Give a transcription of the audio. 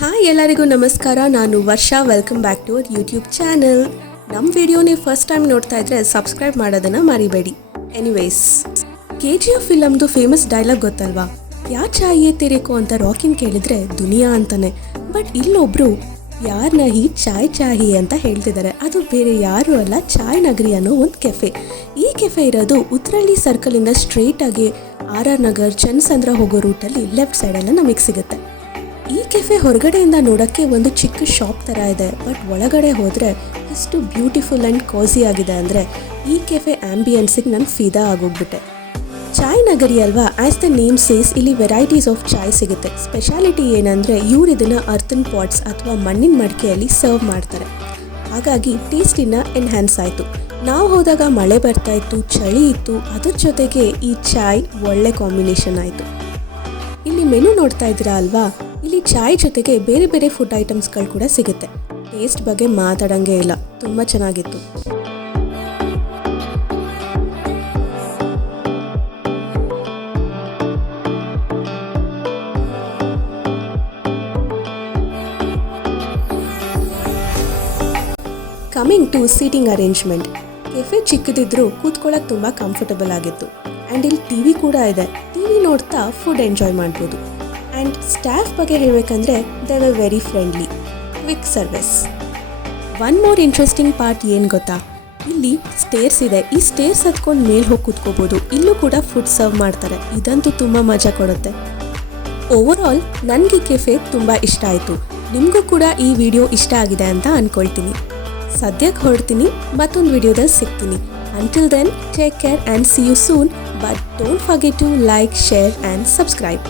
Hi ಎಲ್ಲರಿಗೂ ನಮಸ್ಕಾರ. ನಾನು Varsha. Welcome back to our YouTube channel. ನಮ್ಮ ವಿಡಿಯೋ ನೀವು ಫಸ್ಟ್ ಟೈಮ್ ನೋಡ್ತಾ ಇದ್ರೆ ಸಬ್ಸ್ಕ್ರೈಬ್ ಮಾಡೋದನ್ನು ಮರಿಬೇಡಿ. ಎನಿವೇಸ್, KGF ಫಿಲಮ್ದು ಫೇಮಸ್ ಡೈಲಾಗ್ ಗೊತ್ತಲ್ವಾ? ಯಾ ಚಾಹಿಯೇ ತೆರೆಕೋ ಅಂತ ರಾಕಿನ್ ಕೇಳಿದ್ರೆ ದುನಿಯಾ ಅಂತಾನೆ. ಬಟ್ ಇಲ್ಲೊಬ್ರು ಯಾರ್ ನಹಿ ಚಾಯ್ ಚಾಹಿ ಅಂತ ಹೇಳ್ತಿದ್ದಾರೆ. ಅದು ಬೇರೆ ಯಾರು ಅಲ್ಲ, ಚಾಯ್ ನಗರಿ ಅನ್ನೋ ಒಂದು ಕೆಫೆ. ಈ ಕೆಫೆ ಇರೋದು ಉತ್ರಳ್ಳಿ ಸರ್ಕಲಿಂದ ಸ್ಟ್ರೈಟಾಗಿ RR ನಗರ್ ಚನ್ನಸಂದ್ರ ಹೋಗೋ ರೂಟಲ್ಲಿ ಲೆಫ್ಟ್ ಸೈಡಲ್ಲಿ ನಮಗೆ ಸಿಗುತ್ತೆ. ಈ ಕೆಫೆ ಹೊರಗಡೆಯಿಂದ ನೋಡೋಕ್ಕೆ ಒಂದು ಚಿಕ್ಕ ಶಾಪ್ ಥರ ಇದೆ, ಬಟ್ ಒಳಗಡೆ ಹೋದರೆ ಎಷ್ಟು ಬ್ಯೂಟಿಫುಲ್ ಆ್ಯಂಡ್ ಕಾಸಿ ಆಗಿದೆ ಅಂದರೆ ಈ ಕೆಫೆ ಆ್ಯಂಬಿಯನ್ಸಿಗೆ ನಾನು ಫಿದಾ ಆಗೋಗ್ಬಿಟ್ಟೆ. ಚಾಯ್ ನಗರಿ ಅಲ್ವಾ, ಆ್ಯಸ್ ದ ನೇಮ್ ಸೇಸ್ ಇಲ್ಲಿ ವೆರೈಟೀಸ್ ಆಫ್ ಚಾಯ್ ಸಿಗುತ್ತೆ. ಸ್ಪೆಷಾಲಿಟಿ ಏನಂದರೆ ಇವ್ರು ಇದನ್ನು ಅರ್ಥನ್ ಪಾಟ್ಸ್ ಅಥವಾ ಮಣ್ಣಿನ ಮಡಿಕೆಯಲ್ಲಿ ಸರ್ವ್ ಮಾಡ್ತಾರೆ. ಹಾಗಾಗಿ ಟೇಸ್ಟಿನ ಎನ್ಹ್ಯಾನ್ಸ್ ಆಯಿತು. ನಾವು ಹೋದಾಗ ಮಳೆ ಬರ್ತಾ ಇತ್ತು, ಚಳಿ ಇತ್ತು, ಅದ್ರ ಜೊತೆಗೆ ಈ ಚಾಯ್ ಒಳ್ಳೆ ಕಾಂಬಿನೇಷನ್ ಆಯಿತು. ಇಲ್ಲಿ ಮೆನು ನೋಡ್ತಾ ಇದ್ದೀರಾ ಅಲ್ವಾ, ಇಲ್ಲಿ ಚಾಯ್ ಜೊತೆಗೆ ಬೇರೆ ಬೇರೆ ಫುಡ್ ಐಟಮ್ಸ್ಗಳು ಕೂಡ ಸಿಗುತ್ತೆ. ಟೇಸ್ಟ್ ಬಗ್ಗೆ ಮಾತಾಡೋಂಗೆ ಇಲ್ಲ, ತುಂಬ ಚೆನ್ನಾಗಿತ್ತು. Coming to seating arrangement, cafe ಚಿಕ್ಕದಿದ್ರೂ ಕೂತ್ಕೊಳ್ಳೋಕೆ ತುಂಬ ಕಂಫರ್ಟಬಲ್ ಆಗಿತ್ತು. ಆ್ಯಂಡ್ ಇಲ್ಲಿ TV ಕೂಡ ಇದೆ. TV ನೋಡ್ತಾ ಫುಡ್ ಎಂಜಾಯ್ ಮಾಡ್ಬೋದು. ಆ್ಯಂಡ್ ಸ್ಟಾಫ್ ಬಗ್ಗೆ ಹೇಳಬೇಕಂದ್ರೆ they were very friendly, quick service. One more interesting part ಏನು ಗೊತ್ತಾ, ಇಲ್ಲಿ ಸ್ಟೇರ್ಸ್ ಇದೆ. ಈ ಸ್ಟೇರ್ಸ್ ಹತ್ಕೊಂಡು ಮೇಲೆ ಹೋಗಿ ಕೂತ್ಕೋಬೋದು. ಇಲ್ಲೂ ಕೂಡ ಫುಡ್ ಸರ್ವ್ ಮಾಡ್ತಾರೆ. ಇದಂತೂ ತುಂಬ ಮಜಾ ಕೊಡುತ್ತೆ. ಓವರ್ ಆಲ್ ನನಗೆ ಕೆಫೆ ತುಂಬ ಇಷ್ಟ ಆಯಿತು. ನಿಮಗೂ ಕೂಡ ಈ ವಿಡಿಯೋ ಇಷ್ಟ ಆಗಿದೆ ಅಂತ ಅಂದ್ಕೊಳ್ತೀನಿ. ಸದ್ಯಕ್ಕೆ ಹೊರಡ್ತೀನಿ, ಮತ್ತೊಂದು ವಿಡಿಯೋದಲ್ಲಿ ಸಿಗ್ತೀನಿ. Until then, take care and see you soon. But don't forget to like, share and subscribe.